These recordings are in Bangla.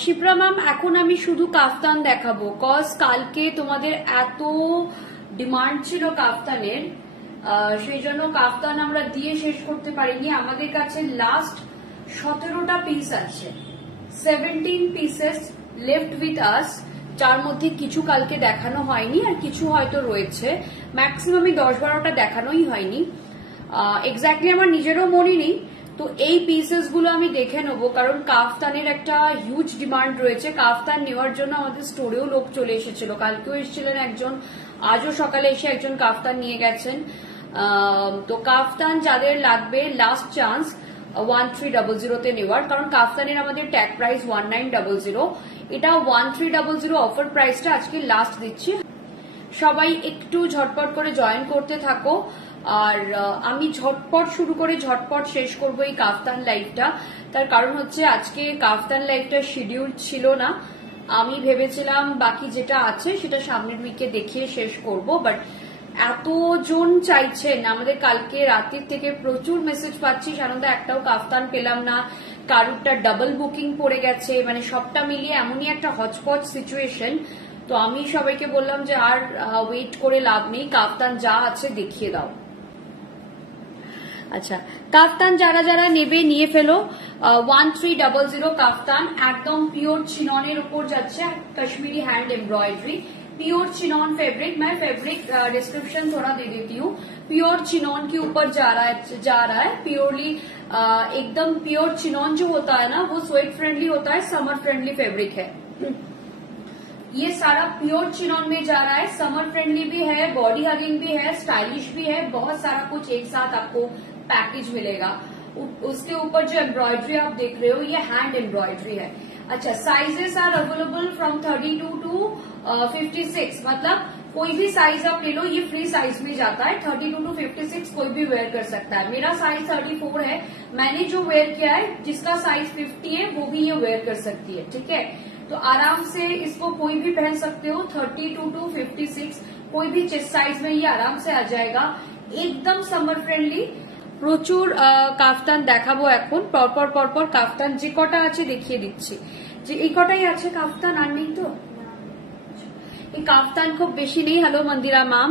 শিপ্রা ম্যাম এখন আমি শুধু কাফতান দেখাবো, কজ কালকে তোমাদের এত ডিমান্ড ছিল কাফতানের, সেই জন্য কাফতান আমরা দিয়ে শেষ করতে পারিনি। আমাদের কাছে লাস্ট 17টা পিস আছে, 17 পিসেস লেফট উইথ আস, যার মধ্যে কিছু কালকে দেখানো হয়নি আর কিছু হয়তো রয়েছে, ম্যাক্সিমামই 10-12টা দেখানোই হয়নি। এক্স্যাক্টলি আমার নিজেরও মনে নেই। তো এই পিসেস গুলো আমি দেখে নেবো, কারণ কাফতানের একটা হিউজ ডিমান্ড রয়েছে। কাফতান নেওয়ার জন্য আমাদের স্টোরেও লোক চলে এসেছিল, কালকেও এসেছিলেন একজন, আজও সকালে এসে একজন কাফতান নিয়ে গেছেন। তো কাফতান যাদের লাগবে লাস্ট চান্স 1300 তে নেওয়ার, কারণ কাফতানের আমাদের ট্যাগ প্রাইস 1900, এটা 1300 অফার প্রাইসটা আজকে লাস্ট দিচ্ছি। সবাই একটু ঝটপট করে জয়েন করতে থাকো, আর আমি ঝটপট শুরু করে ঝটপট শেষ করবো এই কাফতান লাইভটা। তার কারণ হচ্ছে আজকে কাফতান লাইভটা শিডিউল ছিল না, আমি ভেবেছিলাম বাকি যেটা আছে সেটা সামনের উইকে দেখিয়ে শেষ করব, বাট এতজন চাইছেন, আমাদের কালকে রাতের থেকে প্রচুর মেসেজ পাচ্ছি, সাধারণত একটাও কাফতান পেলাম না, কারুরটা ডাবল বুকিং পড়ে গেছে, মানে সবটা মিলিয়ে এমনই একটা হচপচ সিচুয়েশন। তো আমি সবাইকে বললাম যে আর ওয়েট করে লাভ নেই, কাফতান যা আছে দেখিয়ে দাও। আচ্ছা, কাফতান যারা যারা নেবে নিয়ে ফেলো। 1300 কাফতান একদম পিওর চিননের উপর যাচ্ছে, Kashmiri hand embroidery, pure chinon fabric. मैं फैब्रिक डिस्क्रिप्शन थोड़ा दे देती हूँ। प्योर चिनॉन के ऊपर जा रहा है प्योरली, एकदम प्योर चिनॉन जो होता है ना वो स्वेट फ्रेंडली होता है, समर फ्रेंडली फैब्रिक है। ये सारा प्योर चिनॉन में जा रहा है, समर फ्रेंडली भी है, बॉडी हगिंग भी है, स्टाइलिश भी है, बहुत सारा कुछ एक साथ आपको पैकेज मिलेगा। उसके ऊपर जो एम्ब्रॉयडरी आप देख रहे हो ये हैंड एम्ब्रॉयडरी है। अच्छा, sizes are available from 32 to 56, मतलब कोई भी साइज आप ले लो, ये फ्री साइज में जाता है। 32 टू 56 कोई भी वेयर कर सकता है। मेरा साइज 34 है, मैंने जो वेयर किया है जिसका साइज 50 है वो भी ये वेयर कर सकती है, ठीक है। तो आराम से इसको कोई भी पहन सकते हो, 32 टू 56 कोई भी चेस्ट साइज में ये आराम से आ जाएगा, एकदम समर फ्रेंडली। প্রচুর কাফতান দেখাবো এখন, পরপর পরপর কাফতান যে কটা আছে দেখিয়ে দিচ্ছি, যে এই কটাই আছে কাফতান, আর নেই তো। এই কাফতান খুব বেশি নেই, হ্যালো মন্দিরা ম্যাম,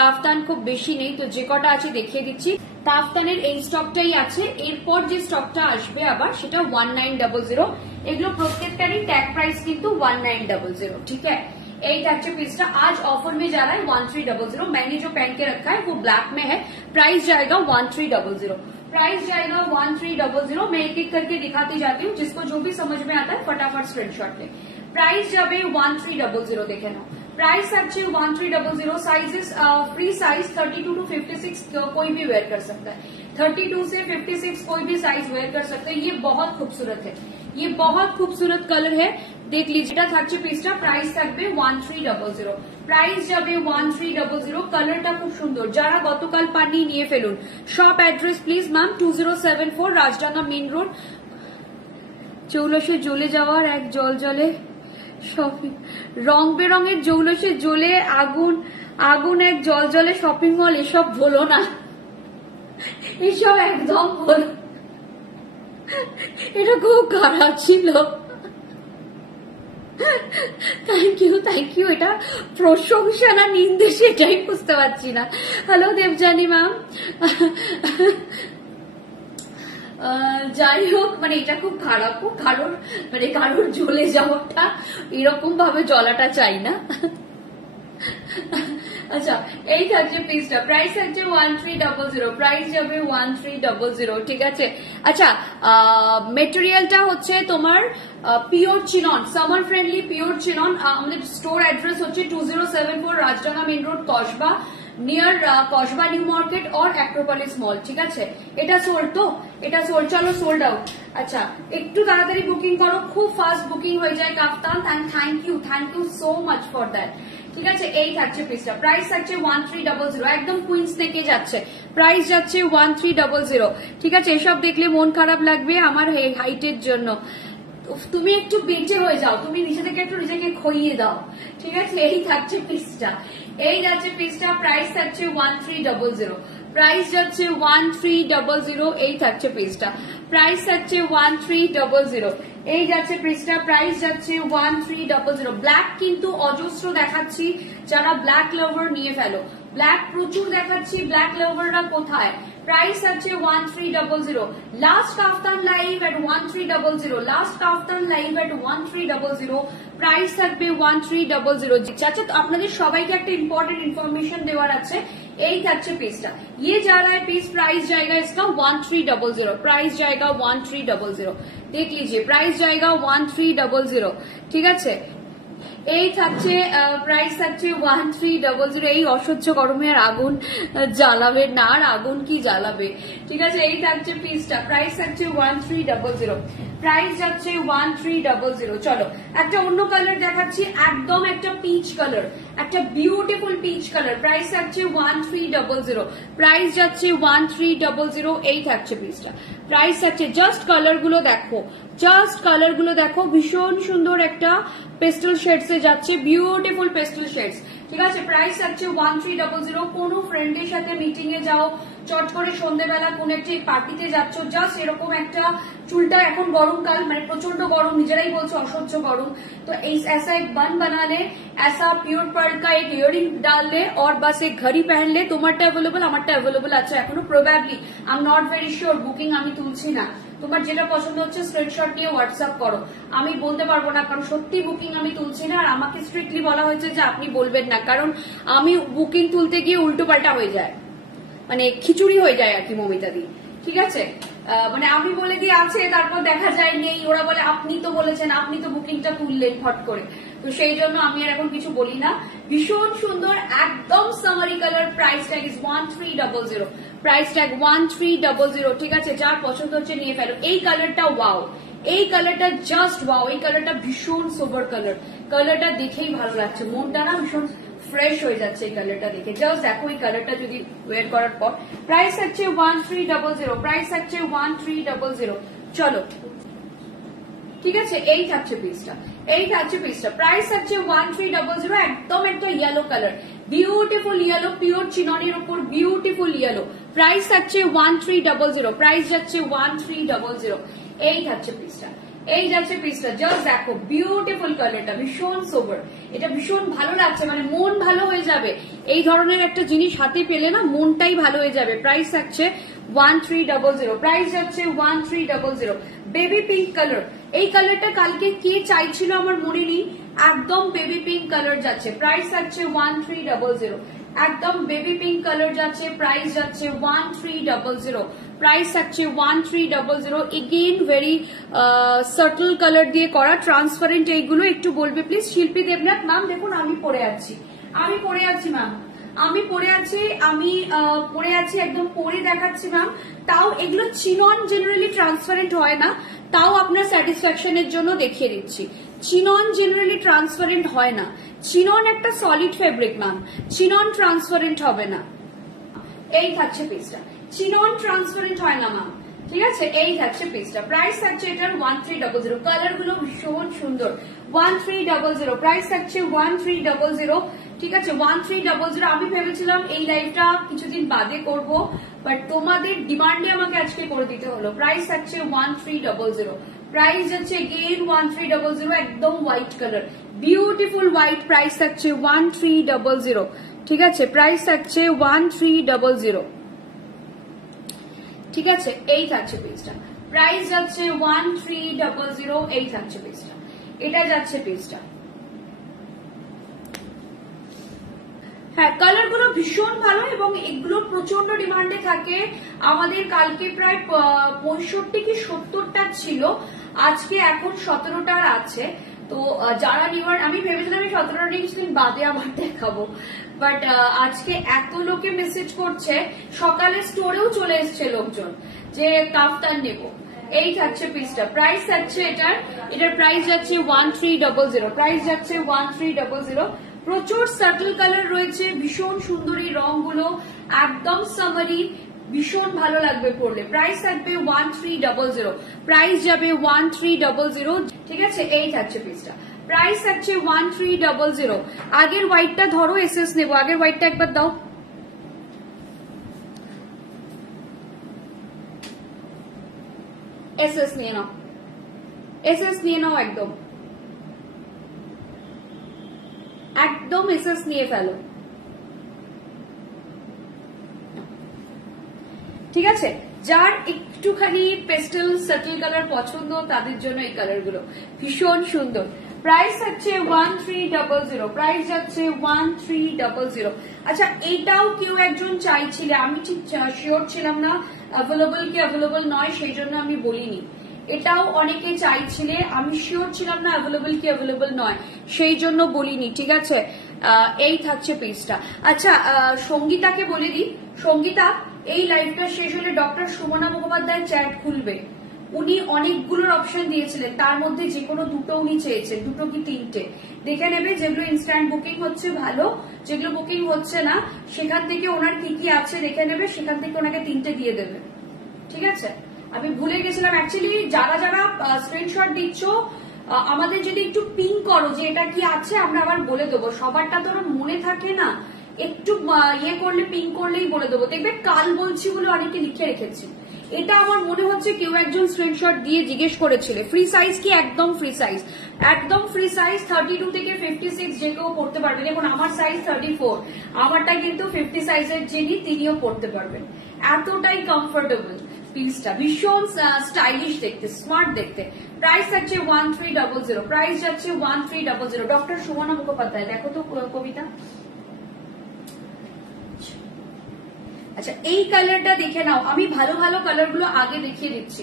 কাফতান খুব বেশি নেই, তো যে কটা আছে দেখিয়ে দিচ্ছি। কাফতানের এই স্টকটাই আছে, এরপর যে স্টকটা আসবে আবার সেটা 1900। এগুলো প্রত্যেকটারই ট্যাগ প্রাইস কিন্তু 1900, ठीक है। यही टाइप पीसटा आज ऑफर में जा रहा है 1300। मैंने जो पहन के रखा है वो ब्लैक में है, प्राइस जाएगा 1300, प्राइस जाएगा 1300। मैं एक एक करके दिखाती जाती हूँ, जिसको जो भी समझ में आता है फटाफट स्क्रीनशॉट ले। प्राइस যাবে 1300, দেখে নাও। प्राइस আছে 1300, साइजेस फ्री साइज 32 टू 56 कोई भी वेयर कर सकता है, 32 से 56 कोई भी साइज वेयर कर सकता है। ये बहुत खूबसूरत है, ये बहुत खूबसूरत कलर है, देख लीजिए। এটা থাকছে পিসটা, প্রাইস থাকবে 1300, প্রাইস যাবে 1300। কালারটা খুব সুন্দর, যারা গতকাল পাননি নিয়ে ফেলুন। Shop address please ma'am 2074 Rajdanga main road. জৌলসে জ্বলে যাওয়ার এক জলে শপিং, রং বেরঙের জৌলসে জ্বলে আগুন আগুন এক জলে শপিং মল, এসব বলো না, এসব একদম বলো, এটা খুব খারাপ ছিল। থ্যাংক ইউ, এটা প্রশংসা না নিন্দে সেটাই বুঝতে পারছি না। হ্যালো দেবজানী ম্যাম, যাই হোক, মানে এটা খুব খারাপ, কারোর জ্বলে যাওয়াটা এরকম ভাবে জ্বলাটা চাই না। আচ্ছা, এই থাকছে পিসটা, প্রাইস থাকছে 1300, প্রাইস যাবে 1300, ঠিক আছে। আচ্ছা, মেটেরিয়ালটা হচ্ছে তোমার pure chinon, summer friendly pure chinon. আমাদের স্টোর অ্যাড্রেস হচ্ছে 2074 Rajdanga main road, Kasba, near Kasba new market और অ্যাক্রোপলিস মল, ঠিক আছে। এটা সোল্ড তো, এটা সোল্ড, চলো সোল্ড আউট। আচ্ছা, একটু তাড়াতাড়ি বুকিং করো, খুব ফাস্ট বুকিং হয়ে যায় kaftan, and thank you so much for that, ঠিক আছে। এই থাকছে পিসটা, প্রাইস থাকছে 1300, একদম কুইন্স থেকে যাচ্ছে, প্রাইস যাচ্ছে 1300, ঠিক আছে। এসব দেখলে মন খারাপ লাগবে আমার হাইটের জন্য, তুমি একটু বেঁচে হয়ে যাও, তুমি নিজে থেকে একটু নিজেকে খইয়ে দাও, ঠিক আছে। এই থাকছে পিসটা, এই যাচ্ছে পিসটা, প্রাইস থাকছে 1300, প্রাইস যাচ্ছে 1300, এই থাকছে পিসটা, প্রাইস থাকছে 1300। এই যাচ্ছে পিসটা, প্রাইস যাচ্ছে 1300। ব্ল্যাক কিন্তু অজস্র দেখাচ্ছি, যারা ব্ল্যাক লাভার নিয়ে ফেলো, ব্ল্যাক প্রচুর দেখাচ্ছি, ব্ল্যাক লাভাররা কোথায়? প্রাইস আছে 1300। লাস্ট কাফতান লাইভ এট 1300, লাস্ট কাফতান লাইভ এট 1300, প্রাইস থাকবে 1300। আচ্ছা, তো আপনাদের সবাইকে একটা ইম্পর্টেন্ট ইনফরমেশন দেওয়ার আছে। এই থাকছে পিসটা, ये जा रहा है पीस, प्राइस जाएगा इसका 1300, प्राइस जाएगा 1300। देख लीजिए प्राइस जाएगा 1300, ঠিক আছে। এই থাকছে প্রাইস থাকছে 1300। এই অসহ্য গরমে আর আগুন জ্বালাবে না, আর আগুন কি জ্বালাবে, ঠিক আছে। এই থাকছে পিসটা, প্রাইস থাকছে 1300, প্রাইস যাচ্ছে 1300। চলো একটা অন্য কালার দেখাচ্ছি, একদম একটা পিচ কালার, একটা বিউটিফুল পিচ কালার, প্রাইস থাকছে 1300, প্রাইস যাচ্ছে 1300। এই থাকছে পিসটা, প্রাইস থাকছে, জাস্ট কালার গুলো দেখো, জাস্ট কালার গুলো দেখো, ভীষণ সুন্দর একটা পেস্টেল শেডস এ যাচ্ছে, বিউটিফুল পেস্টেল শেডস, ঠিক আছে। প্রাইস আছে 1300। কোনো ফ্রেন্ডের সাথে মিটিং এ যাও, চট করে সন্ধ্যেবেলা কোন একটা পার্টিতে যাচ্ছ, জাস্ট এরকম একটা, চুলটা এখন গরমকাল, মানে প্রচন্ড গরম, নিজেরাই বলছো অসহ্য গরম, তো ऐसा एक बन बना ले, ऐसा प्योर पर्ल का एक इयरिंग डाल ले और बस एक घड़ी पहन ले। তোমারটা অ্যাভেলেবল, আমারটা অ্যাভেলেবল আছে এখনো, probably I am not very sure, booking আমি তুলছি না। তোমার যেটা পছন্দ হচ্ছে স্ক্রিনশট নিয়ে হোয়াটসঅ্যাপ করো, আমি বলতে পারবো না, কারণ সত্যি বুকিং আমি তুলছি না, আর আমাকে স্ট্রিক্টলি বলা হয়েছে যে আপনি বলবেন না, কারণ আমি বুকিং তুলতে গিয়ে উল্টো পাল্টা হয়ে যায়, মানে খিচুড়ি হয়ে যায় আর কি মমিতা দি, ঠিক আছে। মানে আমি বলে দিয়ে আছে, তারপর দেখা যায় নেই, ওরা বলে আপনি তো বলেছেন, আপনি তো বুকিংটা তুললেন ফট করে, তো সেই জন্য আমি আর এখন কিছু বলি না। ভীষণ সুন্দর একদম summary colour, price tag is 1300, price tag 1300, ঠিক আছে। যার পছন্দ হচ্ছে নিয়ে ফেলো। এই কালারটা ওয়াও, এই কালারটা জাস্ট ওয়াও, এই কালারটা ভীষণ সোবার কালার, কালারটা দেখেই ভালো লাগছে, মনটা না ভীষণ ফ্রেশ হয়ে যাচ্ছে এই কালারটা দেখে, জাস্ট দেখো এই কালারটা যদি ওয়ের করার পর। প্রাইস হচ্ছে 1300, প্রাইস হচ্ছে 1300। চলো ঠিক আছে, এই থাকছে পিসটা, এই থাকছে পিসটা, প্রাইস হচ্ছে 1300। একদম একটা yellow colour, beautiful yellow, pure চিননের উপর বিউটিফুল ইয়েলো, প্রাইস হচ্ছে 1300, প্রাইস যাচ্ছে 1300। এই থাকছে পিসটা, এই যাচ্ছে পিসটা, জাস্ট দেখো বিউটিফুল কালারটা, ভীষণ সোবার, এটা ভীষণ ভালো লাগছে, মানে মন ভালো হয়ে যাবে এই ধরনের একটা জিনিস হাতে পেলে না, মনটাই ভালো হয়ে যাবে। প্রাইস থাকছে 1300, প্রাইস যাচ্ছে 1300। বেবি পিঙ্ক কালার, এই কালারটা কালকে কে চাইছিল আমার মনে নেই, একদম বেবি পিঙ্ক কালার যাচ্ছে, প্রাইস থাকছে 1300, একদম বেবি পিঙ্ক কালার যাচ্ছে, প্রাইস যাচ্ছে 1300, প্রাইস থাকছে 1300। এগেইন ভেরি সাটল কালার দিয়ে করা, ট্রান্সপারেন্ট, এইগুলো একটু বলবে প্লিজ। শিল্পী দেবনাথ ম্যাম দেখুন আমি পরে আছি, আমি পরে আছি ম্যাম, আমি পরে আছি, আমি পরে আছি, একদম পরে দেখাচ্ছি ম্যাম। তাও এগুলো চিনন জেনারেলি ট্রান্সপারেন্ট হয় না, তাও আপনার স্যাটিসফ্যাকশনের জন্য দেখিয়ে দিচ্ছি। চিনন জেনারেলি ট্রান্সপারেন্ট হয় না, চিনন একটা solid fabric ma'am, chinon transparent হবে না। এই থাকছে পিসটা, চিনন ট্রান্সপারেন্ট হয় না ম্যাম, ঠিক আছে। এই থাকছে পিসটা, প্রাইস থাকছে এটার 1300, কালার গুলো ভীষণ সুন্দর, 1300, প্রাইস থাকছে 1300, ঠিক আছে। 1300। আমি ভেবেছিলাম এই লাইভটা কিছুদিন বাদে করব, বাট তোমাদের ডিমান্ডে আমাকে আজকে করে দিতে হলো। প্রাইস থাকছে 1300, প্রাইস যাচ্ছে এগেইন 1300, একদম white colour, beautiful white, price থাকছে 1300, ঠিক আছে। প্রাইস থাকছে 1300, ঠিক আছে। এই থাকছে পিসটা, প্রাইস যাচ্ছে 1300, এই থাকছে পিসটা, এটা যাচ্ছে পিসটা। হ্যাঁ, কালার গুলো ভীষণ ভালো এবং এগুলো প্রচন্ড ডিমান্ডে থাকে আমাদের। কালকে প্রায় 65 কি 70টা ছিল, আজকে এখন 17টার আছে। তো যারা নিবার, আমি ভেবেছিলাম আমি 17 দিন বাদে আবার দেখাবো, বাট আজকে এত লোকে মেসেজ করছে, সকালে স্টোরেও চলে এসছে লোকজন যে কাফতান নেব। এই থাকছে পিসটা, প্রাইস থাকছে এটার প্রাইস যাচ্ছে 1300, প্রাইস যাচ্ছে 1300। প্রচুর সাটল কালার রয়েছে, ভীষণ সুন্দর এই রংগুলো, একদম সামারি, ভীষণ ভালো লাগবে পরলে। প্রাইস থাকবে 1300, প্রাইস যাবে 1300, ঠিক আছে। এই থাকছে পিসটা, প্রাইস থাকছে 1300। আগের হোয়াইটটা ধরো, এসএস নেব, আগের হোয়াইটটা একবার দাও, এসএস নিয়ে নাও। এসএস নিয়ে নাও, একদম একদম এসএস নিয়ে ফেলো, ঠিক আছে। যার একটুখানি পেস্টেল সাটেল কালার পছন্দ তাদের জন্য এই কালার গুলো ভীষণ সুন্দর। প্রাইস হচ্ছে 1300, প্রাইস যাচ্ছে 1300। আচ্ছা, এইটাও কেউ একজন চাইছিলে, আমি ঠিক শিওর ছিলাম না অ্যাভেলেবল কি অ্যাভেলেবল নয়, সেই জন্য আমি বলিনি। এটাও অনেকে চাইছিলে, আমি শিওর ছিলাম না অ্যাভেলেবল কি অ্যাভেলেবল নয়, সেই জন্য বলিনি, ঠিক আছে। এই থাকছে পিসটা। আচ্ছা, সঙ্গীতাকে বলে দিই, সঙ্গীতা এই লাইভটা শেষ হলে ডক্টর সুমনা মুখোপাধ্যায় চ্যাট খুলবে, উনি অনেকগুলোর অপশন দিয়েছিলেন, তার মধ্যে যে কোনো দুটো উনি চেয়েছেন, দুটো কি তিনটে দেখে নেবে, যেগুলো ইনস্ট্যান্ট বুকিং হচ্ছে ভালো, যেগুলো বুকিং হচ্ছে না সেখান থেকে ওনার কি কি আছে দেখে নেবে, সেখান থেকে ওনাকে তিনটে দিয়ে দেবে, ঠিক আছে। আমি ভুলে গেছিলাম অ্যাকচুয়ালি, যারা যারা স্ক্রিনশট দিচ্ছ আমাদের যদি একটু পিং করো যে এটা কি আছে, আমরা আবার বলে দেবো, সবারটা তো মনে থাকে না, একটু ইয়ে করলে পিং করলেই বলে দেবো। দেখবে কাল বলছি বলে অনেকে লিখে রেখেছি, এটা আমার মনে হচ্ছে কেউ একজন স্ক্রিনশট দিয়ে জিজ্ঞেস করেছিল। ফ্রি সাইজ কি? একদম ফ্রি সাইজ, একদম ফ্রি সাইজ। 32 থেকে 56 যে কেউ পড়তে পারবে। দেখুন আমার সাইজ 34, আমারটা কিন্তু 50 সাইজের যিনি তিনিও পড়তে পারবেন, এতটাই কমফোর্টেবল পিসটা, ভীষণ স্টাইলিশ দেখতে, স্মার্ট দেখতে। প্রাইস যাচ্ছে 1300, প্রাইস যাচ্ছে 1300। ডক্টর সুমনা মুখোপাধ্যায়, দেখো তো কবিতা। আচ্ছা, এই কালারটা দেখে নাও, আমি ভালো ভালো কালার গুলো আগে দেখিয়ে দিচ্ছি।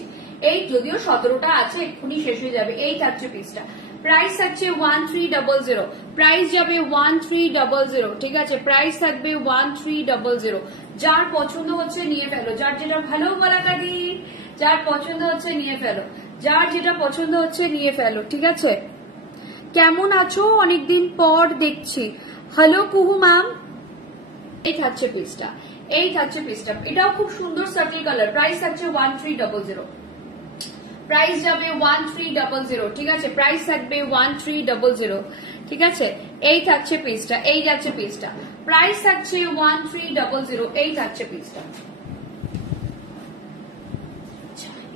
এই যদিও 17টা আছে, এক্ষুনি শেষ হয়ে যাবে। এই থাকছে পিসটা, প্রাইস থাকছে 1300, প্রাইস যাবে 1300, ঠিক আছে। প্রাইস থাকবে 1300। যার পছন্দ হচ্ছে নিয়ে ফেলো, যার যেটা ভালো গলাকারি, যার পছন্দ হচ্ছে নিয়ে ফেলো, যার যেটা পছন্দ হচ্ছে নিয়ে ফেলো, ঠিক আছে। কেমন আছো? অনেকদিন পর দেখছি। হ্যালো কুহু ম্যাম। এই থাকছে পিসটা, এই থাকছে পিসটা, এটাও খুব সুন্দর সার্কেল কালার। প্রাইস থাকছে 1300, প্রাইস যাবে 1300, ঠিক আছে। প্রাইস থাকবে 1300, ঠিক আছে। এই থাকছে পিসটা, এই যাচ্ছে পিসটা, প্রাইস থাকছে 1300, এই থাকছে পিসটা।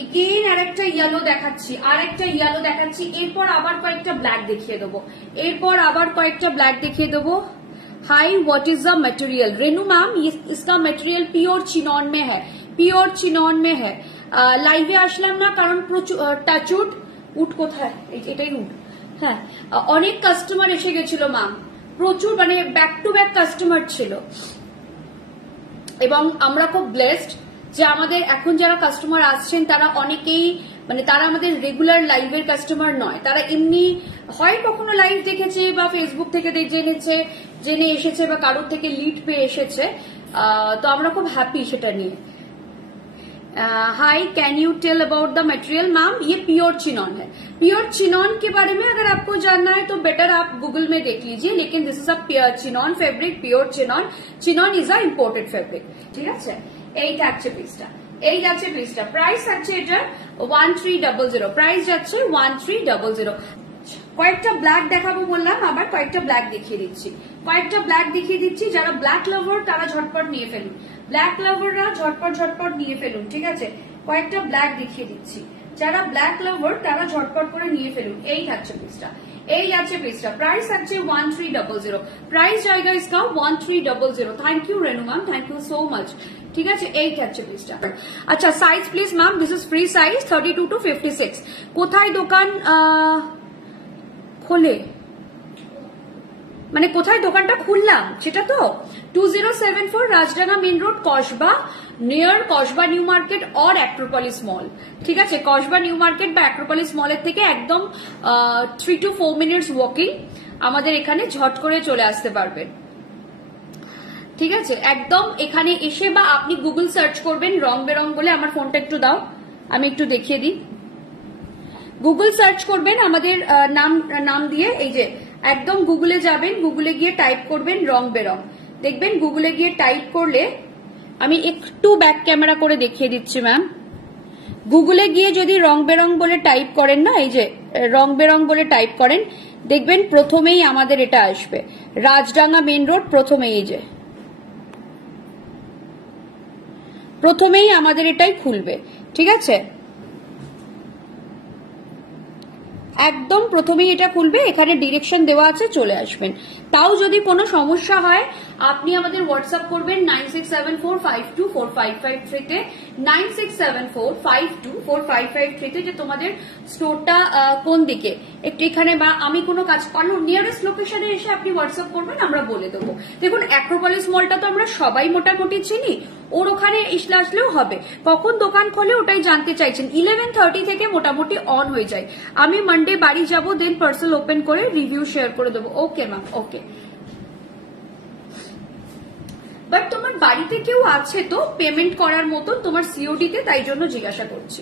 এগেইন আরেকটা ইয়েলো দেখাচ্ছি, আরেকটা ইয়েলো দেখাচ্ছি, এরপর আবার কয়েকটা ব্ল্যাক দেখিয়ে দেবো, এরপর আবার কয়েকটা ব্ল্যাক দেখিয়ে দেবো। High what is the material? Renu ma'am, इसका मटेरियल प्योर चिनॉन में है, प्योर चिनॉन में है। লাইভে আসলাম না কারণ প্রচুর টাচউড, উড কোথায়, এটাই উড, হ্যাঁ। অনেক কাস্টমার এসে গেছিল ম্যাম, প্রচুর, মানে ব্যাক টু ব্যাক কাস্টমার ছিল, এবং আমরা খুব ব্লেসড যে আমাদের এখন যারা কাস্টমার আসছেন তারা অনেকেই, মানে তারা আমাদের রেগুলার লাইভের কাস্টমার নয়, তারা এমনি হয় কখনো লাইভ দেখেছে বা ফেসবুক থেকে জেনে এসেছে বা কারোর থেকে লিড পেয়ে এসেছে, তো আমরা খুব হ্যাপি সেটা নিয়ে। Hi, can you tell about the material? Ma'am ये प्योर चिनॉन है, प्योर चिनॉन के बारे में अगर आपको जानना है तो बेटर आप गूगल में देख लीजिए, लेकिन this is a chinon fabric, pure chinon, chinon is a imported fabric, ठीक है। এই থাকছে পিসটা, এই যাচ্ছে পিসটা, প্রাইস থাকছে এটা 1300, প্রাইস যাচ্ছে 1300। কয়েকটা ব্ল্যাক দেখাবো বললাম, আবার কয়েকটা ব্ল্যাক দেখিয়ে দিচ্ছি, কয়েকটা ব্ল্যাক দেখিয়ে দিচ্ছি। যারা ব্ল্যাক লাভার তারা ঝটপট নিয়ে ফেলুন, ব্ল্যাক লাভাররা ঝটপট নিয়ে ফেলুন, ঠিক আছে। কয়েকটা ব্ল্যাক দেখিয়ে দিচ্ছি, যারা ব্ল্যাক লাভার তারা ঝটপট করে নিয়ে ফেলুন। এই থাকছে পিসটা, এই আছে পিসটা, প্রাইস আছে 1300, প্রাইস জায়গা ইসকা 1300। Thank you Renu ma'am, thank you so much, ঠিক আছে। এই থাকছে পিসটা। আচ্ছা, size please ma'am, this is free size 32 to 56। কোথায় দোকান খোলে, মানে কোথায় দোকানটা খুললাম সেটা তো 2074 Rajdanga main road, Kasba, near Kasba new market or Acropolis mall, ঠিক আছে। কসবা নিউ মার্কেট বা অ্যাক্রোপলিস মলের থেকে একদম 3 to 4 মিনিটস ওয়াকিং, আমাদের এখানে ঝট করে চলে আসতে পারবেন, ঠিক আছে। একদম এখানে এসে বা আপনি গুগল সার্চ করবেন রং বেরং বলে, আমার ফোনটা একটু দাও আমি একটু দেখিয়ে দিই। গুগল সার্চ করবেন আমাদের নাম দিয়ে, এই যে একদম গুগলে যাবেন, গুগলে গিয়ে টাইপ করবেন রং বেরং, দেখবেন গুগলে গিয়ে টাইপ করলে, আমি একটু ব্যাক ক্যামেরা করে দেখিয়ে দিচ্ছি ম্যাম। গুগলে গিয়ে যদি রং বেরং বলে টাইপ করেন না, এই যে রং বেরং বলে টাইপ করেন, দেখবেন প্রথমেই আমাদের এটা আসবে, রাজডাঙ্গা মেন রোড, প্রথমেই এই যে প্রথমেই আমাদের এটাই খুলবে, ঠিক আছে। একদম প্রথমেই এটা খুলবে, এখানে ডিরেকশন দেওয়া আছে, চলে আসবেন। তাও যদি কোনো সমস্যা হয় আপনি আমাদের হোয়াটসঅ্যাপ করবেন 9674524553 তে, 9674524553 তে, যে তোমাদের স্টোরটা কোন দিকে একটু এখানে, বা আমি কোনো কাজ নিয়ারেস্ট লোকেশনে এসে আপনি হোয়াটসঅ্যাপ করবেন, আমরা বলে দেবো। দেখুন অ্যাক্রোপলিস মলটা তো আমরা সবাই মোটামুটি চিনি, ওর ওখানে আসলেও হবে। কখন দোকান খোলে ওটাই জানতে চাইছেন, 11:30 থেকে মোটামুটি অন হয়ে যায়। আমি মানডে বাড়ি যাবো, দেন পার্সেল ওপেন করে রিভিউ শেয়ার করে দেবো। Okay ma'am, okay. বাট তোমার বাড়িতে কেউ আছে তো পেমেন্ট করার মতো তোমার সিওডি তে, তাই জন্য জিজ্ঞাসা করছি।